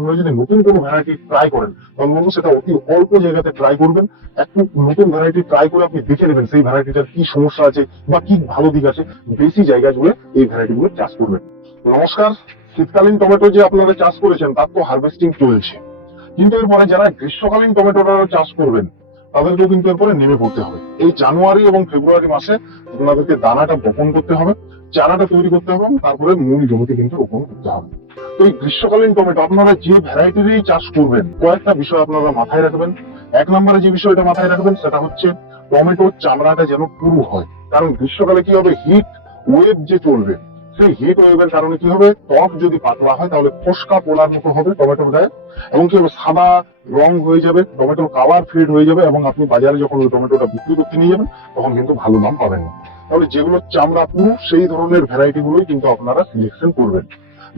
আপনারা যদি নতুন কোনো ভ্যারাইটি ট্রাই করেন তাহলে বলবো সেটা অতি অল্প জায়গাতে ট্রাই করবেন। একটু নতুন ভ্যারাইটি ট্রাই করে আপনি দেখে নেবেন সেই ভ্যারাইটিটার কি সমস্যা আছে বা কি ভালো দিক আছে, বেশি জায়গা জুড়ে এই ভ্যারাইটি গুলো চাষ করবেন। নমস্কার। শীতকালীন টমেটো যে আপনারা চাষ করেছেন তার তো হারভেস্টিং চলছে, কিন্তু এরপরে যারা গ্রীষ্মকালীন টমেটোটা চাষ করবেন তাদেরকেও কিন্তু এরপরে নেমে পড়তে হবে। এই জানুয়ারি এবং ফেব্রুয়ারি মাসে আপনাদেরকে দানাটা বপন করতে হবে, চারাটা তৈরি করতে হবে, তারপরে মূল জমিতে কিন্তু রোপণ করতে হবে। তো এই গ্রীষ্মকালীন টমেটো আপনারা যে ভ্যারাইটিরই চাষ করবেন কয়েকটা বিষয় আপনারা মাথায় রাখবেন। এক নম্বরে যে বিষয়টা মাথায় রাখবেন সেটা হচ্ছে টমেটোর চামড়াটা যেন পুরু হয়। কারণ গ্রীষ্মকালে কি হবে, হিট ওয়েভ যে চলবে, সেই হিট ওয়েভের কারণে কি হবে, ত্বক যদি পাতলা হয় তাহলে ফোসকা পোলার মতো হবে টমেটোর গায়ে, এবং কি হবে, সাদা রং হয়ে যাবে, টমেটোর কালার ফেড হয়ে যাবে, এবং আপনি বাজারে যখন ওই টমেটোটা বিক্রি করতে নিয়ে যাবেন তখন কিন্তু ভালো দাম পাবেন না। তাহলে যেগুলো চামড়া পুরু সেই ধরনের ভ্যারাইটি গুলোই কিন্তু আপনারা সিলেকশন করবেন।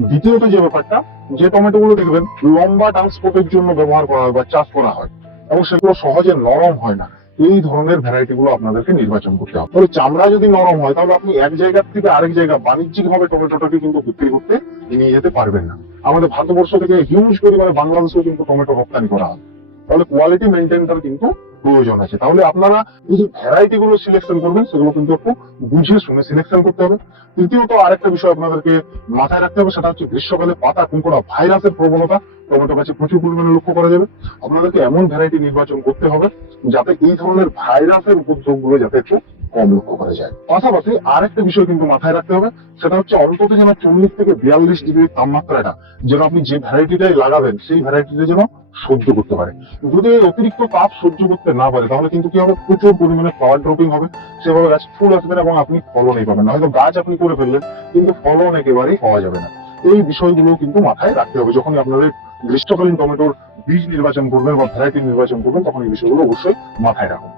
দ্বিতীয়ত যে ব্যাপারটা, যে টমেটো গুলো দেখবেন লম্বা ট্রান্সপোর্টের জন্য ব্যবহার করা হয় বা চাষ করা হয় এবং সেগুলো সহজে নরম হয় না, এই ধরনের ভ্যারাইটি গুলো আপনাদেরকে নির্বাচন করতে হবে। তবে চামড়া যদি নরম হয় তাহলে আপনি এক জায়গা থেকে আরেক জায়গা বাণিজ্যিক ভাবে টমেটোটাকে কিন্তু বিক্রি করতে নিয়ে যেতে পারবেন না। আমাদের ভারতবর্ষ থেকে হিউজ পরিমাণে বাংলাদেশেও কিন্তু টমেটো রপ্তানি করা হয়। তাহলে কোয়ালিটি মেনটেনটার কিন্তু প্রয়োজন আছে। তাহলে আপনারা এই যে ভ্যারাইটি গুলো সিলেকশন করবেন সেগুলো কিন্তু একটু বুঝে শুনে সিলেকশন করতে হবে। তৃতীয়ত আরেকটা বিষয় আপনাদেরকে মাথায় রাখতে হবে, সেটা হচ্ছে গ্রীষ্মকালে পাতা কুঁকড়া ভাইরাসের প্রবণতা টমেটো গাছে প্রচুর পরিমাণে লক্ষ্য করা যাবে। আপনাদেরকে এমন ভ্যারাইটি নির্বাচন করতে হবে যাতে এই ধরনের ভাইরাসের উপদ্রব গুলো যাতে একটু কম লক্ষ্য করা যায়। পাশাপাশি আরেকটা বিষয় কিন্তু মাথায় রাখতে হবে, সেটা হচ্ছে অন্তত যেন 40 থেকে 42 ডিগ্রি তাপমাত্রাটা যেন আপনি যে ভ্যারাইটিটাই লাগাবেন সেই ভ্যারাইটিটা যেন সহ্য করতে পারে। যদি এই অতিরিক্ত তাপ সহ্য করতে না পারে তাহলে কিন্তু কি হবে, প্রচুর পরিমাণে ফ্লাওয়ার ড্রপিং হবে, সেভাবে গাছ ফুল আসবে না এবং আপনি ফলনই পাবেন না। হয়তো গাছ আপনি করে ফেললেন কিন্তু ফলন একেবারেই পাওয়া যাবে না। এই বিষয়গুলো কিন্তু মাথায় রাখতে হবে যখন আপনাদের গ্রীষ্মকালীন টমেটোর বীজ নির্বাচন করবেন বা ভ্যারাইটি নির্বাচন করবেন, তখন এই বিষয়গুলো অবশ্যই মাথায় রাখুন।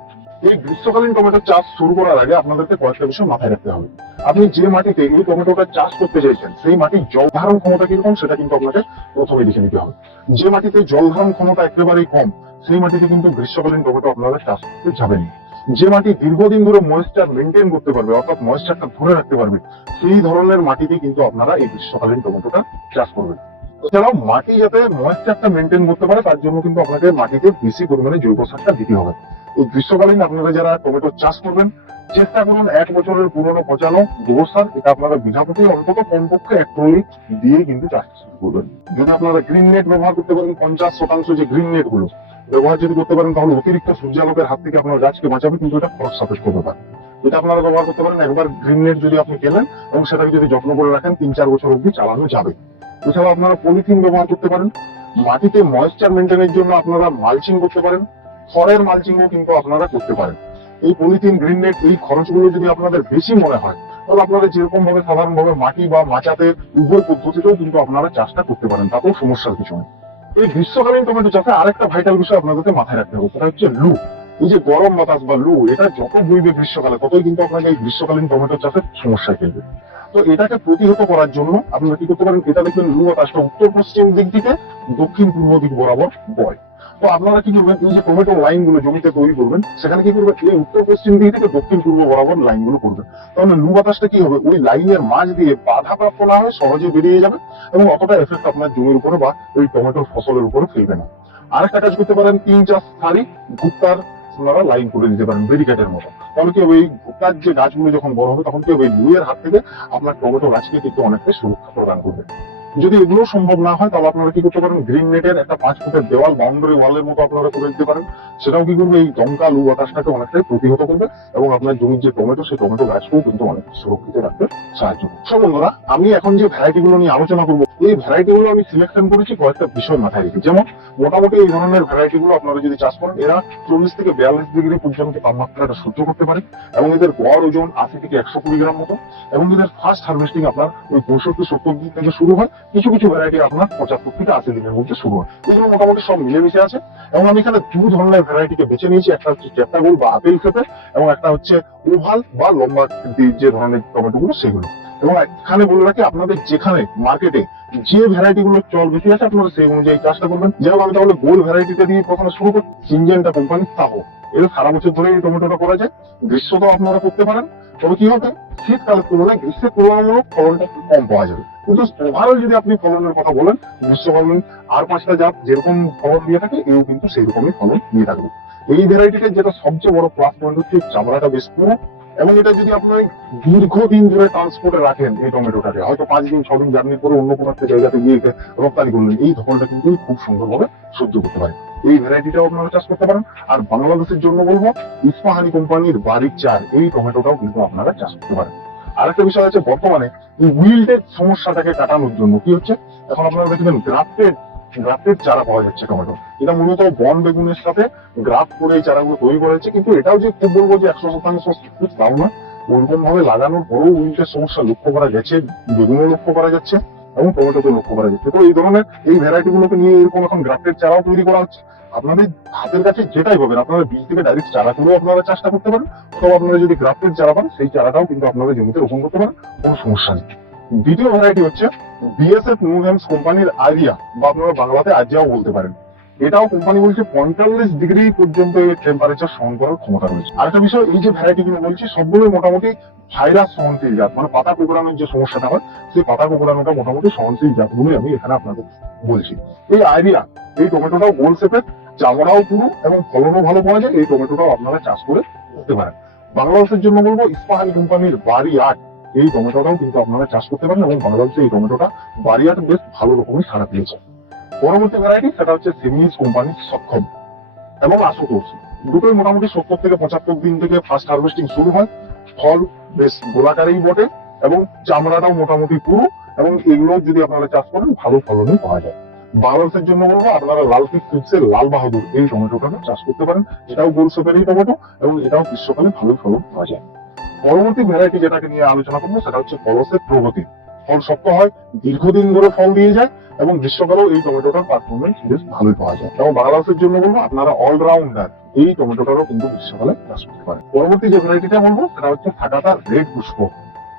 এই গ্রীষ্মকালীন টমেটো চাষ শুরু করার আগে আপনাদেরকে কয়েকটা বিষয় মাথায় রাখতে হবে। আপনি যে মাটিতে এই টমেটোটা চাষ করতে চাইছেন সেই মাটির জল ধারণ ক্ষমতা কিরকম সেটা কিন্তু আপনাকে প্রথমে দেখে নিতে হবে। যে মাটিতে জল ধারণ ক্ষমতা একেবারেই কম সেই মাটিতে কিন্তু গ্রীষ্মকালীন টমেটো আপনারা চাষ করতে যাবেন। যে মাটি দীর্ঘদিন ধরে ময়েশ্চার মেনটেন করতে পারবে, অর্থাৎ ময়েশ্চারটা ধরে রাখতে পারবে, সেই ধরনের মাটিতে কিন্তু আপনারা এই গ্রীষ্মকালীন টমেটোটা চাষ করবেন। এছাড়াও মাটি যাতে ময়েশ্চারটা মেনটেন করতে পারে তার জন্য কিন্তু আপনাকে মাটিতে বেশি পরিমাণে জৈব সারটা দিতে হবে। এই গ্রীষ্মকালীন আপনারা যারা টমেটো চাষ করবেন চেষ্টা করুন 1 বছরের পুরনো পচানো গোবর সার, এটা আপনারা বিঘা প্রতি অন্তত কমপক্ষে 1 ট্রলি দিয়ে কিন্তু চাষ করবেন। যদি আপনারা গ্রিন নেট ব্যবহার করতে পারেন, 50% যে গ্রিন নেট গুলো ব্যবহার যদি করতে পারেন তাহলে অতিরিক্ত সূর্যালোকের হাত থেকে আপনার গাছকে বাঁচাবে, কিন্তু এটা খরচ সাপেক্ষ ব্যাপার। এটা আপনারা ব্যবহার করতে পারেন। একবার গ্রিন নেট যদি আপনি কেনেন এবং সেটাকে যদি যত্ন করে রাখেন 3-4 বছর অব্দি চালানো যাবে। এছাড়াও আপনারা পলিথিন ব্যবহার করতে পারেন। মাটিতে ময়েশ্চার মেনটেনের জন্য আপনারা মালচিং করতে পারেন, খড়ের মালচিংও কিন্তু আপনারা করতে পারেন। এই পলিথিন, গ্রিন নেট, এই খরচগুলো যদি আপনাদের বেশি মনে হয় তাহলে আপনারা যেরকম ভাবে সাধারণভাবে মাটি বা মাচাতে উভয় পদ্ধতিতেও কিন্তু আপনারা চাষটা করতে পারেন, তাতেও সমস্যার কিছু নেই। এই গ্রীষ্মকালীন টমেটো চাষে আরেকটা ভাইটাল বিষয় আপনাদেরকে মাথায় রাখতে হবে, সেটা হচ্ছে লু। এই যে গরম বাতাস বা লু, এটা যত বইবে গ্রীষ্মকালে ততই কিন্তু আপনাকে এই গ্রীষ্মকালীন টমেটো চাষের সমস্যায় ফেলবে। তো এটাকে প্রতিহত করার জন্য আপনারা কি করতে পারেন, এটা দেখবেন লু বাতাসটা উত্তর পশ্চিম দিক থেকে দক্ষিণ পূর্ব দিক বরাবর বয়। তো আপনারা কি করবেন, এই যে টমেটো লাইন গুলো জমিতে তৈরি করবেন সেখানে কি করবেন, এই উত্তর পশ্চিম দিক থেকে দক্ষিণ পূর্ব বরাবর লাইন গুলো করবেন। তাহলে লু বাতাসটা কি হবে, ওই লাইনের মাঝ দিয়ে বাধাপ্রাপ্ত না হয়ে সহজে বেরিয়ে যাবে এবং অতটা এফেক্ট আপনার জমির উপরে বা ওই টমেটোর ফসলের উপরে ফেলবে না। আরেকটা কাজ করতে পারেন, 3-4 সারি ভুট্টার আপনারা লাইন করে দিতে পারেন ব্যারিকেডের মতো। তাহলে কি হবে, এই ভুট্টার যে গাছগুলো যখন বড় হবে তখন কি হবে, লুয়ের হাত থেকে আপনার টমেটো গাছকে কিন্তু অনেকটাই সুরক্ষা প্রদান করবে। যদি এগুলো সম্ভব না হয় তাহলে আপনারা কি করতে পারেন, গ্রিন নেটের একটা 5 ফুটের দেওয়াল, বাউন্ডারি ওয়ালের মতো আপনারা করে দিতে পারেন। সেটাও কি করবে, এই দমকা লু বাতাসটাকে অনেকটাই প্রতিহত করবে এবং আপনার জমির যে টমেটো সেই টমেটো গাছকেও কিন্তু অনেক সুরক্ষিত রাখতে সাহায্য করবে। বন্ধুরা, আমি এখন যে ভ্যারাইটি গুলো নিয়ে আলোচনা করবো এই ভ্যারাইটি গুলো আমি সিলেকশন করেছি কয়েকটা বিষয় মাথায় রেখে। যেমন মোটামুটি এই ধরনের ভ্যারাইটি গুলো আপনারা যদি চাষ করেন এরা 40 থেকে 42 ডিগ্রি পর্যন্ত তাপমাত্রাটা সহ্য করতে পারে এবং এদের গড় ওজন 80 থেকে 120 গ্রাম মতো, এবং এদের ফার্স্ট হারভেস্টিং আপনার ওই 65-70 দিন থেকে শুরু হয়। কিছু কিছু ভ্যারাইটি আপনার 75 থেকে 80 দিনের মধ্যে শুরু হয়। এগুলো মোটামুটি সব মিলেমিশে আছে এবং আমি এখানে 2 ধরনের ভ্যারাইটিকে বেছে নিয়েছি। একটা হচ্ছে চ্যাপ্টা গোল বা আপেল খেতে এবং একটা হচ্ছে ওভাল বা লম্বা যে ধরনের টমেটো গুলো সেগুলো। এবং এখানে বলে রাখি, আপনাদের যেখানে মার্কেটে যে ভ্যারাইটি গুলো চল বেশি আছে আপনারা সেই অনুযায়ী চাষটা করবেন। যেমন আমি তাহলে গোল ভ্যারাইটিটা দিয়ে প্রথমে শুরু করছি, সিনজেন্টা কোম্পানির তাহো। এটা সারা বছর ধরে এই টমেটোটা করা যায়, গ্রীষ্মতেও আপনারা করতে পারেন। তবে কি হবে, শীতকালের তুলনায় গ্রীষ্মের তুলনামূলক ফলনটা একটু কম পাওয়া যাবে। কিন্তু ওভারঅল যদি আপনি ফলনের কথা বলেন, গ্রীষ্মকালীন আর 5টা জাত যেরকম ফলন দিয়ে থাকে, এও কিন্তু সেই রকমই ফলন দিয়ে থাকবে। এই ভ্যারাইটিটার যেটা সবচেয়ে বড় প্লাস পয়েন্ট হচ্ছে চামড়াটা বেশ পুরো, এবং এটা যদি আপনি দীর্ঘদিন ধরে ট্রান্সপোর্টে রাখেন এই টমেটোটাকে, হয়তো 5 দিন 6 দিন জার্নি করে অন্য কোনো একটা জায়গাতে গিয়ে রপ্তানি করলেন, এই ধরনটা কিন্তু খুব সুন্দরভাবে সহ্য করতে পারে। এই ভ্যারাইটিটাও আপনারা চাষ করতে পারেন। আর বাংলাদেশের জন্য বলবো, ইস্পাহানি কোম্পানির বারিক চার, এই টমেটোটাও কিন্তু আপনারা চাষ করতে পারেন। আরেকটা বিষয় আছে, বর্তমানে এই উইল্ডের সমস্যাটাকে কাটানোর জন্য কি হচ্ছে, এখন আপনারা দেখবেন গ্রাফটেড চারা পাওয়া যাচ্ছে টমেটো। এটা মূলত বন বেগুনের সাথে গ্রাফট করে এই চারাগুলো তৈরি করা হচ্ছে। কিন্তু এটাও যে খুব বলবো যে 100% তাও না, ওইরকম ভাবে লাগানোর পরেও উইল্ডের সমস্যা লক্ষ্য করা গেছে, বেগুনে লক্ষ্য করা যাচ্ছে এবং টমেটোতে লক্ষ্য করা যাচ্ছে। তো এই ধরনের এই ভ্যারাইটি গুলোকে নিয়ে এরকম এখন গ্রাফটেড চারাও তৈরি করা হচ্ছে। আপনাদের হাতের কাছে যেটাই পাবেন, আপনারা বীজ থেকে ডাইরেক্ট চারা করেও আপনারা চাষটা করতে পারেন, অথবা আপনারা যদি গ্রাফটেড চারা পান, সেই চারাটাও কিন্তু আপনারা জমিতে রোপণ করতে পারেন, কোনো সমস্যা নেই। দ্বিতীয় ভ্যারাইটি হচ্ছে বিএসএফ নিউহ্যামস কোম্পানির আরিয়া, বা আপনারা বাংলাতে আজিয়াও বলতে পারেন। এটাও কোম্পানি বলছে 45 ডিগ্রি পর্যন্ত এই টেম্পারেচার সহন করার ক্ষমতা রয়েছে। আরেকটা বিষয়, এই যে ভ্যারাইটি গুলো বলছি সবগুলোই মোটামুটি ভাইরাস সহনশীল জাত, মানে পাতা কুকুরানোর যে সমস্যাটা হয়, সেই পাতা কুকুরানোটা মোটামুটি সহনশীল জাতগুলোই আমি এখানে আপনাদের বলছি। এই আইডিয়া, এই টমেটোটাও গোল শেপের, চামড়াও পুরো এবং ফলনও ভালো পাওয়া যায়। এই টমেটোটাও আপনারা চাষ করে করতে পারেন। বাংলাদেশের জন্য বলবো ইস্পাহানি কোম্পানির বাড়ি 8, এই টমেটোটাও কিন্তু আপনারা চাষ করতে পারেন, এবং বাংলাদেশে এই টমেটোটা বাড়ি 8 বেশ ভালো রকমের সাড়া পেয়েছে। পরবর্তী ভ্যারাইটি সেটা হচ্ছে সেমিনিজ কোম্পানির সক্ষম এবং আশুতোষ। দুটোই মোটামুটি 70 থেকে 75 দিন থেকে ফার্স্ট হারভেস্টিং শুরু হয়। ফল বেশ গোলাকারেই বটে এবং চামড়াটাও মোটামুটি পুরো, এবং এগুলো যদি আপনারা চাষ করেন ভালো ফলনই পাওয়া যায়। বাংলাদেশের জন্য বলবো আপনারা লাল ফিক্সের লাল বাহাদুর, এই টমেটোটা চাষ করতে পারেন। এটাও গোল শেপেরই টমেটো এবং এটাও গ্রীষ্মকালে ভালো ফলন পাওয়া যায়। পরবর্তী ভ্যারাইটি যেটাকে নিয়ে আলোচনা করবো সেটা হচ্ছে কলসের প্রগতি। ফল শক্ত হয়, দীর্ঘদিন ধরে ফল দিয়ে যায়, এবং গ্রীষ্মকালেও এই টমেটোটার পারফরমেন্স বেশ ভালোই পাওয়া যায়। এবং বাংলাদেশের জন্য বলবো আপনারা অলরাউন্ডার, এই টমেটোটারও কিন্তু গ্রীষ্মকালে চাষ করতে পারেন। পরবর্তী যে ভ্যারাইটিটা বলবো সেটা হচ্ছে ফাটাতা রেড পুষ্প।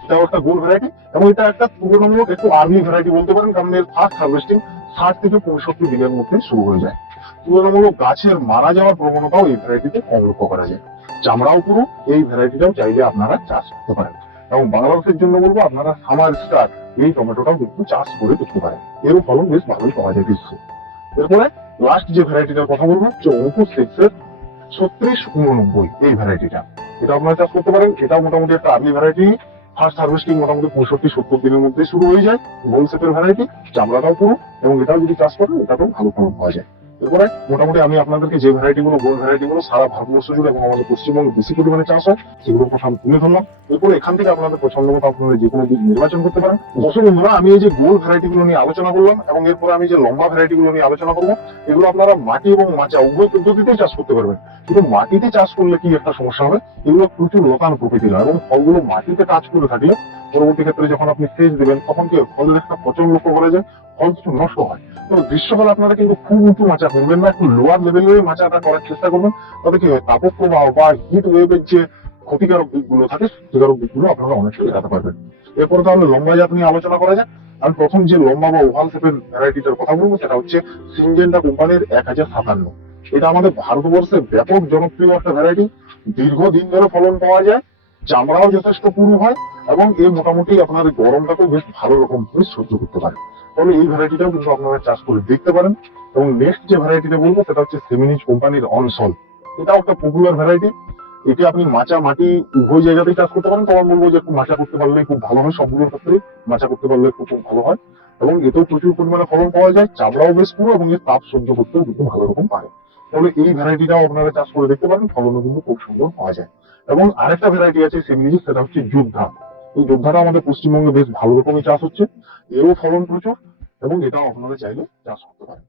এটাও একটা গোল ভ্যারাইটি, এবং এটা একটা তুলনামূলক একটু আর্লি ভ্যারাইটি বলতে পারেন, কারণ এর ফার্স্ট হারভেস্টিং 60 থেকে 65 দিনের মধ্যে শুরু হয়ে যায়। তুলনামূলক গাছের মারা যাওয়ার প্রবণতাও এই ভ্যারাইটিতে কম লক্ষ্য করা যায়। চামড়াও পুরো, এই ভ্যারাইটিটাও চাইলে আপনারা চাষ করতে পারেন। এবং বাংলাদেশের জন্য বলবো আপনারা সামার স্টার, এই টমেটোটাও কিন্তু চাষ করে দেখতে পারেন, এরও ফলন বেশ ভালোই পাওয়া যায় গ্রীষ্মে। এরপরে লাস্ট যে ভ্যারাইটিটার কথা বলবো হচ্ছে অঙ্কুশ সেক্সের 3689, এই ভ্যারাইটিটা, এটা আপনারা চাষ করতে পারেন। এটা মোটামুটি একটা আর্লি ভ্যারাইটি, ফার্স্ট হারভেস্টিং মোটামুটি 65-70 দিনের মধ্যে শুরু হয়ে যায়। গোল সেটের ভ্যারাইটি, চামড়াটাও পুরো, এবং এটাও যদি চাষ করেন এটাতেও ভালো ফলন পাওয়া যায়। এরপরে মোটামুটি আমি আপনাদেরকে যে ভ্যারাইটি গুলো, গোল ভ্যারাইটি গুলো সারা ভারতবর্ষ জুড়ে এবং আমাদের পশ্চিমবঙ্গে বেশি পরিমাণে চাষ হয়, সেগুলোর কথা আমি তুলে ধরলাম। এরপরে এখান থেকে আপনাদের পছন্দ মতো আপনারা যে কোনো দিক নির্বাচন করতে পারেন। দর্শক বন্ধুরা, আমি এই যে গোল ভ্যারাইটি গুলো নিয়ে আলোচনা করলাম, এবং এরপরে আমি যে লম্বা ভ্যারাইটি গুলো নিয়ে আলোচনা করবো, এগুলো আপনারা মাটি এবং মাচা উভয় পদ্ধতিতেই চাষ করতে পারবেন। কিন্তু মাটিতে চাষ করলে কি একটা সমস্যা হবে, এগুলো প্রচুর লতানো প্রকৃতির হয়, এবং ফলগুলো মাটিতে টাচ করে থাকলে পরবর্তী ক্ষেত্রে যখন আপনি সেচ দেবেন তখন কি ফলের একটা পচন লক্ষ্য করা যায়, ফল কিছু নষ্ট হয়। তো গ্রীষ্মকালে আপনারা কিন্তু খুব উঁচু মাচা করবেন না, একটু লোয়ার লেভেলের মাচাটা করার চেষ্টা করবেন। তবে কি হয়, তাপপ্রবাহ বা হিট ওয়েভের যে ক্ষতিকারক দিকগুলো থাকে, ক্ষতিকারক দিকগুলো আপনারা অনেকটা এড়াতে পারবেন। এরপরে তাহলে লম্বা জাত নিয়ে আলোচনা করা যায়। আমি প্রথম যে লম্বা বা ওভাল শেপের ভ্যারাইটিটার কথা বলবো সেটা হচ্ছে সিনজেন্টা কোম্পানির 1057। এটা আমাদের ভারতবর্ষে ব্যাপক জনপ্রিয় একটা ভ্যারাইটি, দীর্ঘদিন ধরে ফলন পাওয়া যায়, চামড়াও যথেষ্ট পুরু হয়, এবং এর মোটামুটি আপনার গরমটাকেও বেশ ভালো রকম ভাবে সহ্য করতে পারে। তবে এই ভ্যারাইটিটাও কিন্তু আপনারা চাষ করে দেখতে পারেন। এবং নেক্সট যে ভ্যারাইটিটা বলবো সেটা হচ্ছে সেমিনিজ কোম্পানির অনসল। এটাও একটা পপুলার ভ্যারাইটি। এটি আপনি মাচা মাটি উভয় জায়গাতেই চাষ করতে পারেন। তবে আমি বলবো যে একটু মাচা করতে পারলে খুব ভালো হয়, সবগুলোর ক্ষেত্রে মাচা করতে পারলে খুব ভালো হয়, এবং এতেও প্রচুর পরিমাণে ফলন পাওয়া যায়, চামড়াও বেশ পুরো, এবং এর তাপ সহ্য করতেও কিন্তু ভালো রকম পারে। তাহলে এই ভ্যারাইটিটাও আপনারা চাষ করে দেখতে পারেন, ফলনও কিন্তু খুব সুন্দর পাওয়া যায়। এবং আরেকটা ভ্যারাইটি আছে সেমিনিজ, সেটা হচ্ছে যোদ্ধা। এই যোদ্ধাটা আমাদের পশ্চিমবঙ্গে বেশ ভালো রকমের চাষ হচ্ছে, এরও ফলন প্রচুর, এবং এটাও আপনারা চাইলে চাষ করতে পারেন।